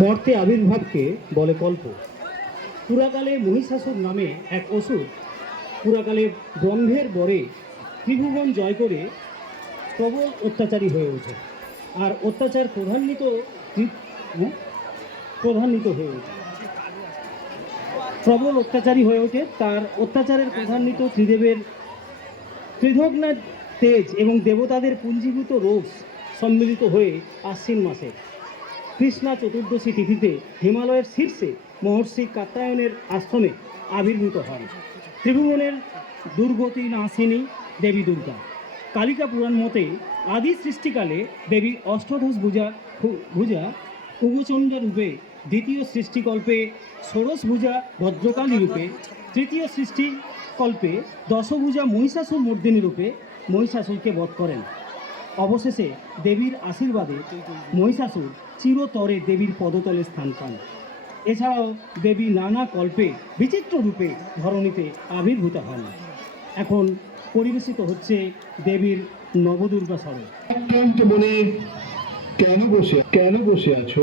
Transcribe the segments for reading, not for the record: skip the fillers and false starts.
মর্তে আবির্ভাবকে বলে কল্প। পুরাকালে মহিষাসুর নামে এক অসুর পুরাকালে ব্রহ্মের বরে ত্রিভুবন জয় করে প্রবল অত্যাচারী হয়ে ওঠে। আর অত্যাচার প্রধান্বিত হয়ে ওঠে, প্রবল অত্যাচারী হয়ে ওঠে। তার অত্যাচারের প্রধান্বিত ত্রিদেবের ত্রিধগ্না তেজ এবং দেবতাদের পুঞ্জীভূত রোষ সম্মিলিত হয়ে আশ্বিন মাসে কৃষ্ণা চতুর্দশী তিথিতে হিমালয়ের শীর্ষে মহর্ষি কাত্যায়নের আশ্রমে আবির্ভূত হন ত্রিভুবনের দুর্গতি নাশিনী দেবী দুর্গা। কালিকা পুরাণ মতে আদি সৃষ্টিকালে দেবী অষ্টদশ ভুজা উগ্রচণ্ডা রূপে, দ্বিতীয় সৃষ্টিকল্পে ষোড়শভুজা ভদ্রকালী রূপে, তৃতীয় সৃষ্টিকল্পে দশভুজা মহিষাসুর মর্দিনী রূপে মহিষাসুরকে বধ করেন। অবশেষে দেবীর আশীর্বাদে মহিষাসুর চিরতরে দেবীর পদতলে স্থান পান। এছাড়াও দেবী নানা কল্পে বিচিত্র রূপে ধরণীতে আবির্ভূত হন। এখন পরিবেশিত হচ্ছে দেবীর নবদুর্গা স্বরূপ। মনে কেন বসে আছো?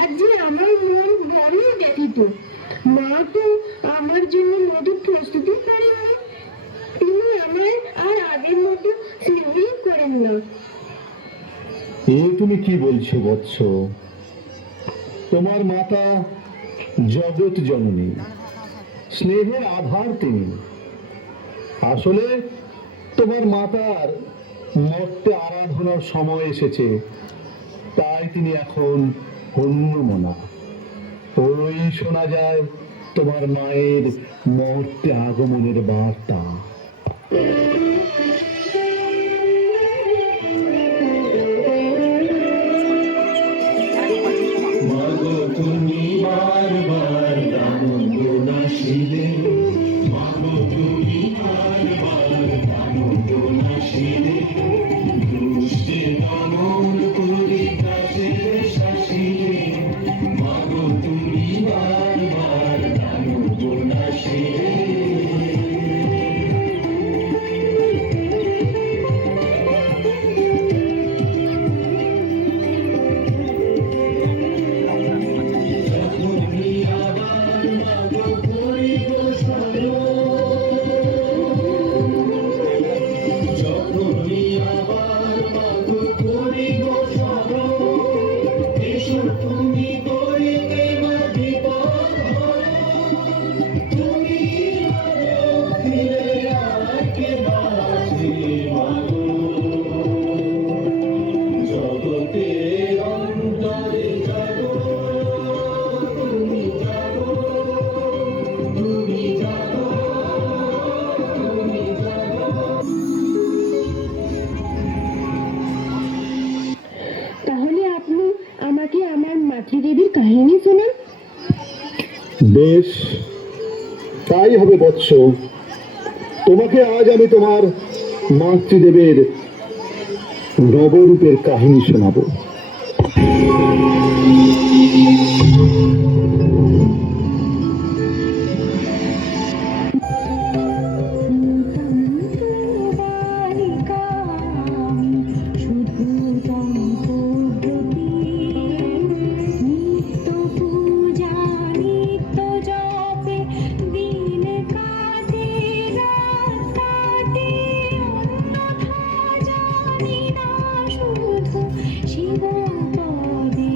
আজ যে আমার মন বড়ই ব্যথিত। মা তো আমার জন্য মধু প্রস্তুতি করেনি। তিনি আমায় আর আগের মতো স্নেহই করেন না। তুমি কি বলছো বৎস? তোমার মাতা জগৎ জননী, স্নেহের আধার তিনি। আসলে তোমার মাতার মর্তে আরাধনার সময় এসেছে, তাই তিনি এখন অন্যমনা। ওই শোনা যায় তোমার মায়ের মর্তে আগমনের বার্তা। তুমি বারবার দানব নাশিলে, মাগো তুমি বারবার দানব নাশিলে, দুষ্টে দমন করি কাছের শাসিলে, মাগো তুমি বারবার দানব নাশিলে। মাতৃদেবীর কাহিনী শোনান। বেশ, তাই হবে বৎস। তোমাকে আজ আমি তোমার মাতৃদেবের নবরূপের কাহিনী শোনাবো। শিব পদে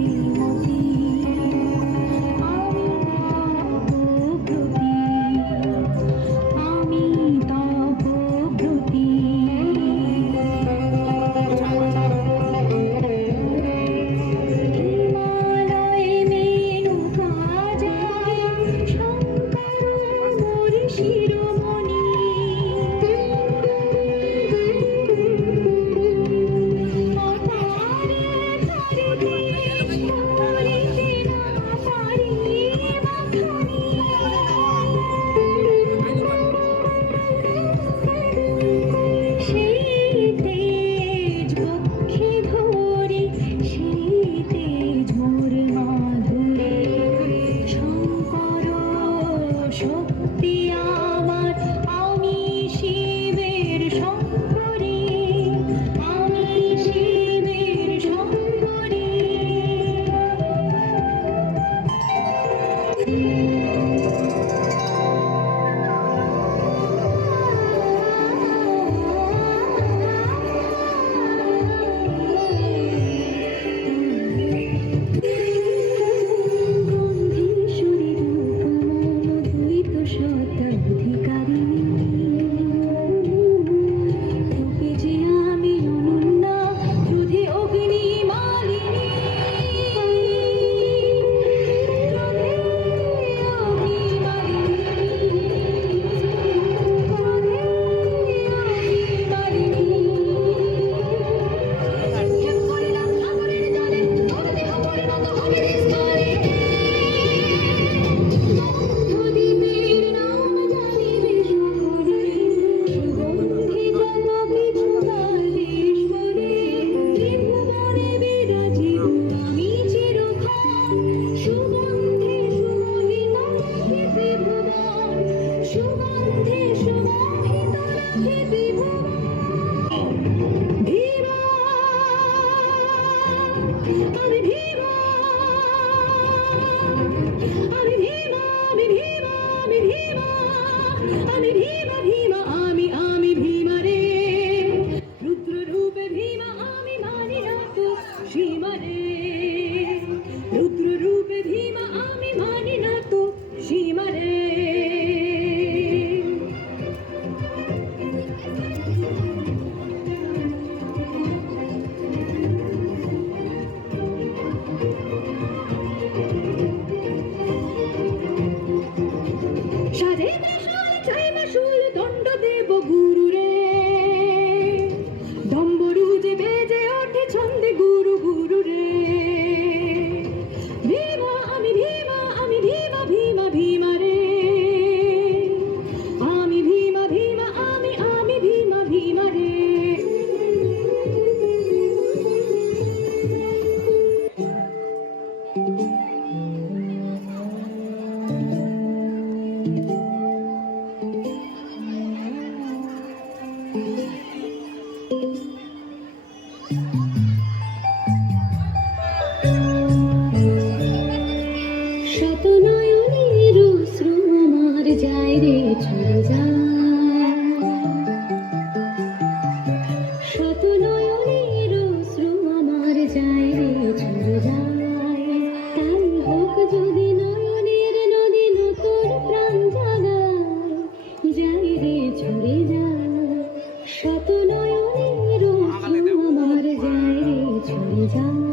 ঝরে যায়।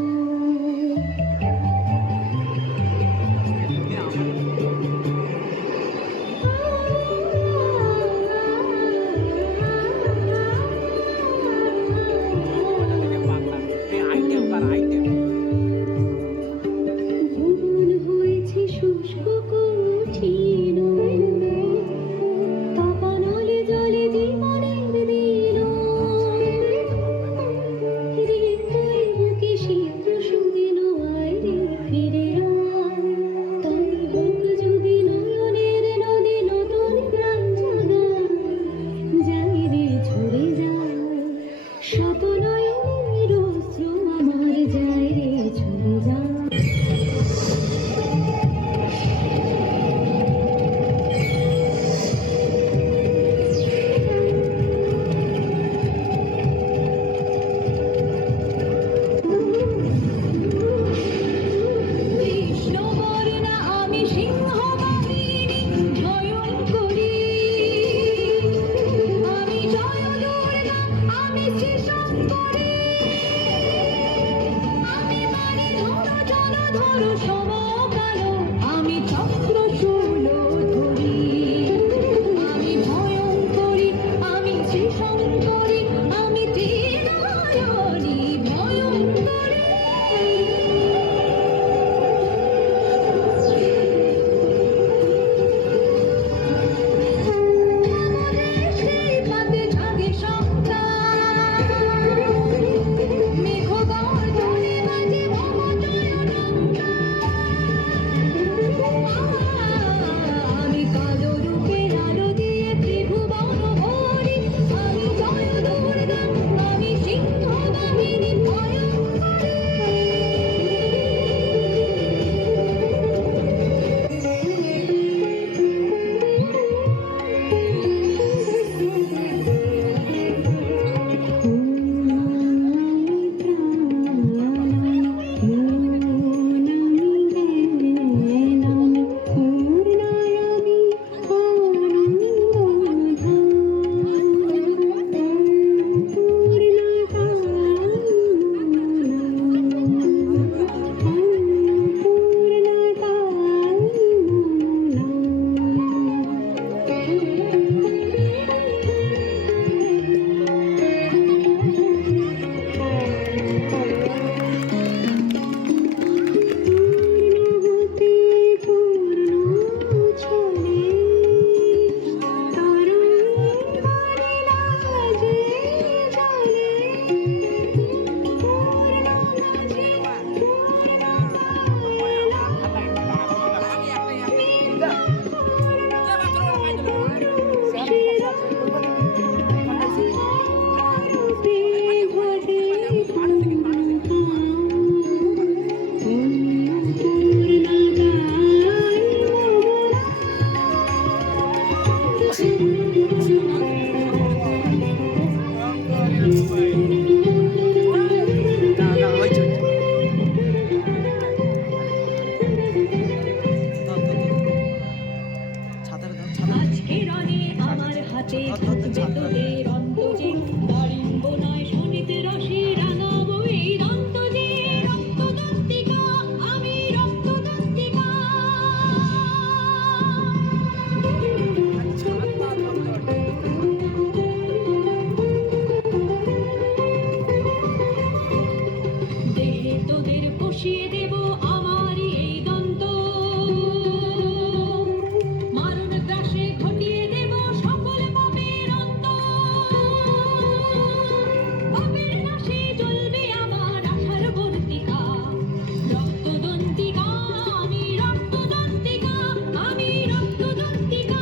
ভুবন হয়েছে শুষ্ক কঠিন, তপনলে জলে জীবনের দিন। হৃদয় বুকে শীত সুদিন আয় রে ফিরে আয়। তাই হোক যদি নয়নের নদী নতুন প্রাণ জাগায়, যাই রে ঝরে যায় শত নয়নের অশ্রু আমার, যায় রে ঝরে যায়। কৃষ্ণবর্ণা আমি সিংহ বাহিনী ভয়ঙ্করী, আমি জয় দুর্গা, আমি শ্রীশঙ্করী। আমি মারি ধরো জন ধরো সমকালো, আমি চক্র শূলধরী। আমি ভয়ঙ্করী, আমি শ্রীশঙ্করী, আমি ত্রিনয়নী ভয়ঙ্করী। সেই পাতে জাগে সন্তান, মেঘগর্জনে বাজে ভবজয়নঙ্কা। আমি কালো রূপে আলো দিয়ে ত্রিভুবন ভরি, আমি জয় দুর্গা, আমি সিংহ বাহিনী ভয়ঙ্করী। আজকের অনে আমার হাতে থাকবে তোদের অন্তজে, দারিম্ব নয় শোনিত রসে রাঙাবো এই দন্তজে। রক্তদন্তিকা, আমি রক্তদন্তিকা। দেহে তোদের বসিয়ে দেব আমারই এই দন্ত, মারণ গ্রাসে ঘটিয়ে দেব সকল পাপের অন্ত। পাপের নাশে জ্বলবে আমার আশার বর্তিকা। রক্তদন্তিকা, আমি রক্তদন্তিকা, আমি রক্তদন্তিকা।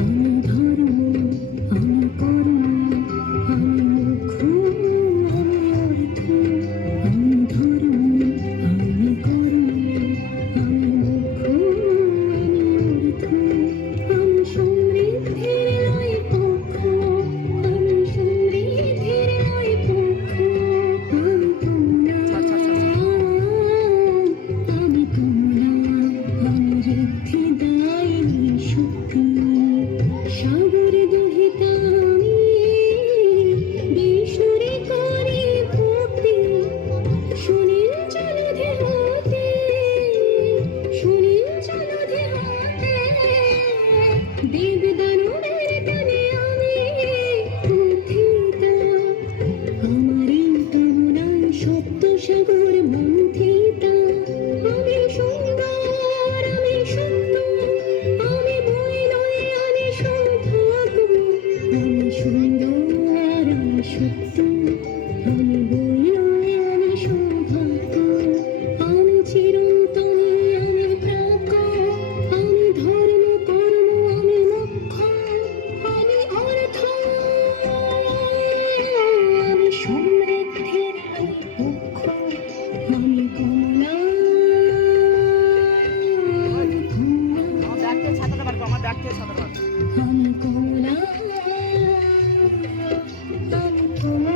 আমি ধর্ম, আমি কর্ম, আমি মুখ, আমি অর্থ, আমি ধর্ম, আমি কর্ম, আমি মুখ, আমি অর্থ, আমি সমৃদ্ধির নয় পক্ষ, আমি সমৃদ্ধির নয় পক্ষ, আমি কমলা, আমি কমলা, আমি ঋদ্ধি দায়নি শক্তি, সাগরে দুহিতা আমি, বিষ্ণুরে করি ভক্তি, সুনীল জলধে হাতে, সুনীল জলধে হাতে, দেব দানবের টানে আমি উত্থিতা, আমারই কামনায় সপ্ত সাগর মন্থিতা, আমি সুন্দর, আমি সত্য, আমি বই নয় আনি সৌভাগ্য, আমি সুন্দর, আমি সত্য, আমি বই নয় আমি সৌভাগ্য, আমি চিরন্তনী, আমি প্রাজ্ঞ, আমি ধর্ম কর্ম, আমি মোক্ষ, আমি অর্থ, আমি সমৃদ্ধির পক্ষ, আমি কমলা, আমি কমলা, আমি কমলা, আমি কমলা।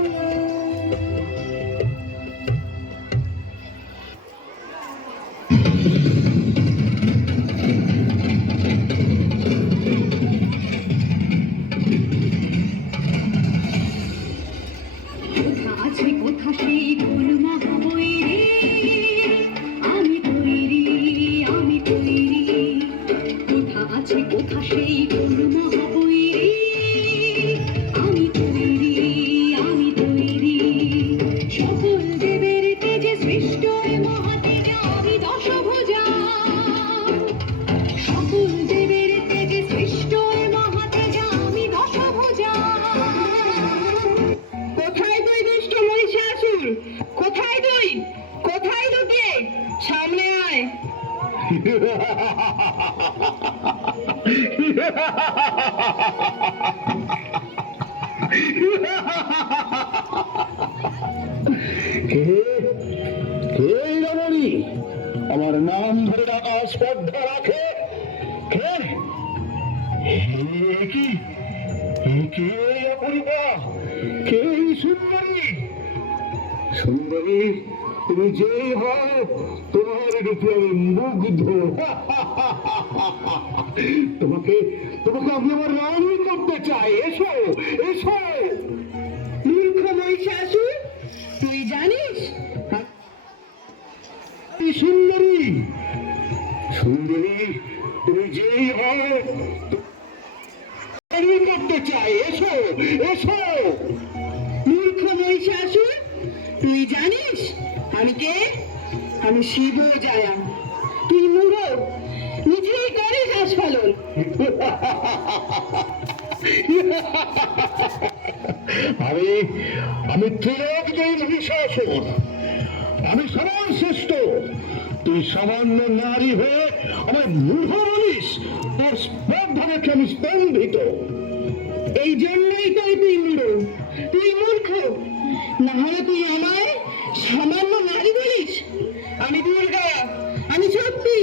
কোথা আছে কোথা সেই কোন মহাবৈ রে, আমি তৈরি, আমি তৈরি, কোথা আছে কোথা সেই কোন মহাবৈ রে, আমি তৈরি, আমি তৈরি, সকল দেবের তেজে সৃষ্ট এ মহাদেবে আমি দশভুজা, সকল দেবের তেজে সৃষ্ট এ মহাতেজে আমি দশভুজা। কোথায় তুই দুষ্ট মহিষাসুর, কোথায় তুই, কোথায় লুকিয়ে, সামনে আয়। কে কে এই রমণী আমার নাম ধরে ডাকা স্পর্ধা রাখে? কে কি কে এই অপরূপা, কে এই সুন্দরী? সুন্দরী তুমি যে হও, তোমার রূপে আমি মুগ্ধ। তোমাকে তোমাকে আমি আমার রানী করতে চাই, এসো এসো। মূর্খ মহিষাসুর, তুই জানিস সুন্দরী সুন্দরী তুমি যেই হও আমি করতে চাই, এসো এসো। মূর্খ মহিষাসুর, তুই জানিস আমি কে? আমি শিব জায়া, তুই মূঢ়, নিজেই করিস আস্ফালন। আমি আমি ত্রিলোক জয়ী মহিষাসুর, আমি সমান শ্রেষ্ঠ, তুই সামান্য নারী হয়ে আমার মূঢ় বলিস? তোর স্পর্ধা দেখে আমি স্তম্ভিত। এই জন্যই তো তুই মূঢ়, তুই মূর্খ, না হলে তুই আমায় সামান্য নারী বলিস? আমি দুর্গা, আমি শক্তি,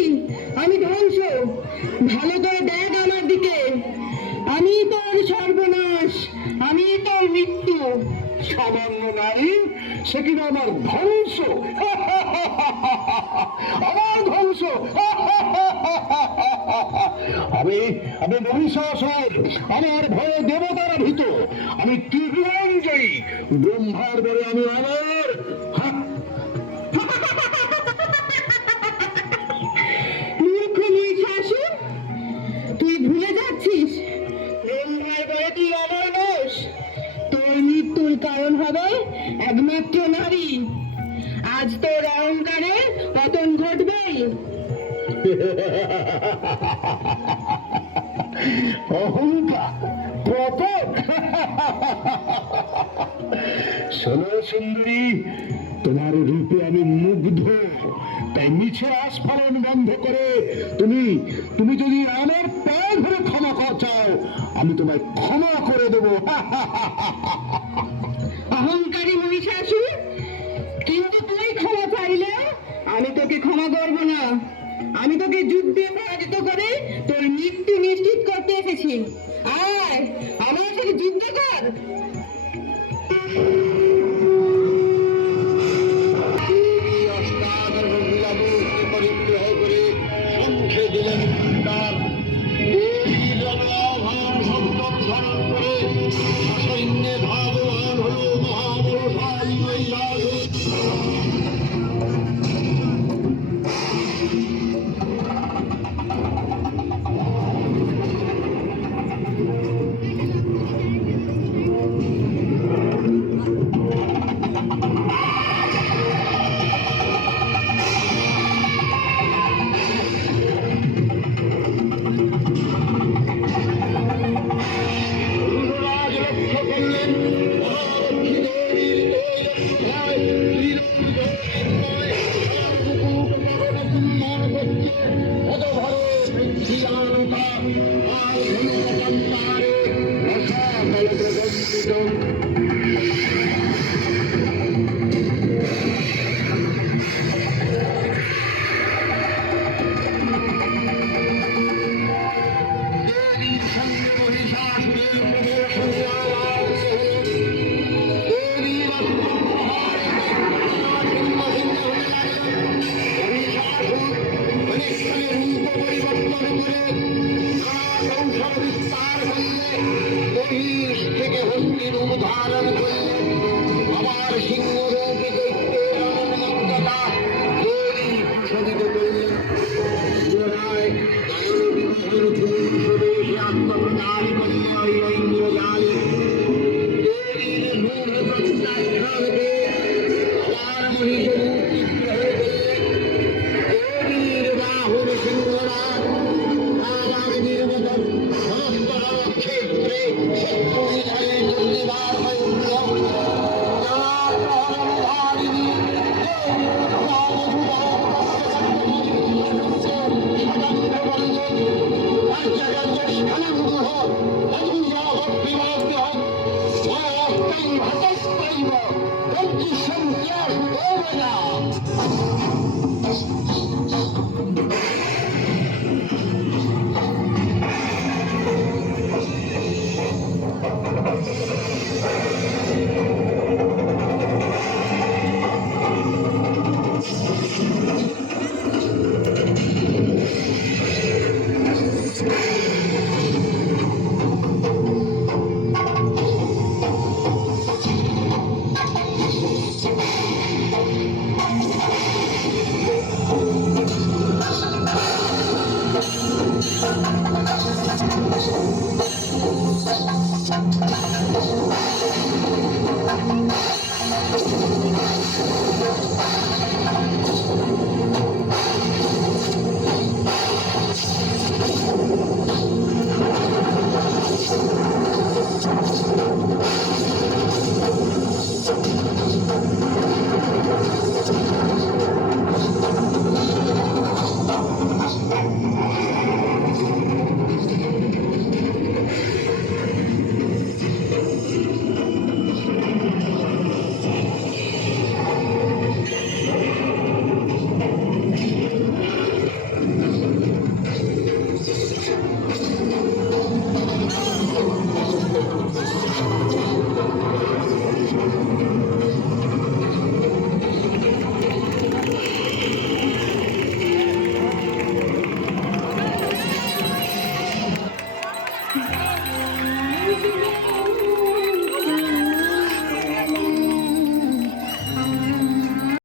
আমি ধ্বংস, ভালো করে দেখ আমার দিকে, আমি তোর সর্বনাশ, আমি তোর মৃত্যু। সামান্য নারী, সে কিনা আমার ধ্বংস, আমার ধ্বংস। আমি আমি মহিষাসুর, আমার ভয়ে দেবতারা ভীত, আমি ত্রিভুবন জয়ী, ব্রহ্মার বলে আমি অমর। মূর্খ মহিষাসুর, তুই ভুলে যাচ্ছিস ব্রহ্মার বলে তুই অমর নোস, তোর মৃত্যুর কারণ হবে একমাত্র নারী। আজ তোর অহংকারে পতন ঘটবেই। অহংকার পতন? শোনো সুন্দরী, তোমার রূপে আমি মুগ্ধ, তাই মিছে আস্ফালন বন্ধ করে তুমি তুমি যদি আমার পায়ে ধরে ক্ষমা চাও আমি তোমায় ক্ষমা করে দেবো। অহংকারী মহিষাসুর, কিন্তু তুই ক্ষমা চাইলে আমি তোকে ক্ষমা করব না। আমি তোকে যুদ্ধে পরাজিত করে তোর মৃত্যু নিশ্চিত করতে এসেছি। আয় আমার সাথে যুদ্ধ কর। পরিগ্রহ করে মুখে দিলেন ডাক। ধারণ করে সৈন্যে ভাগবান হল মহাবলশালী মহিষাসুর। রাজ লক্ষ্য করলেন মহারথী দেবীর তৈলঙ্ঘায় ত্রিলোক মুকুট মরণ কুম্ভন করছে। অতভরে পৃথিবীয়ানতা আর ধনুকটারে রসাতল প্রকম্পিত। দেবীর সঙ্গে মহিষাসুরের প্রবল সংগ্রাম আরম্ভ হল। দেবীর অস্ত্রপ্রহারে ছিন্ন ভিন্ন হতে লাগলেন। মহিষাসুর অনেকখানি রূপ পরিবর্তন করে নানা কৌশল বিস্তার করলে মহিষ থেকে হস্তি রূপ ধারণ করলেন। আবার সিংহরূপী দৈত্যের অনন্ততা দেবী প্রশমিত করলেন। পুনরায় স্বদেশে আত্মপ্রদান করলে ওই ঐন্দ্রজালে দেবীর মূল প্রত্যাখ্যানকে আবার মহিষ রূপ বিগ্রহ করলেন। দেবীর বাহুর সিংহরাজ রাজাদের মতো সমস্ত ক্ষেত্রে শত্রু বিজয়ে দুর্নিবার হয়ে উঠল। যার প্রহরধারিণী Thank you.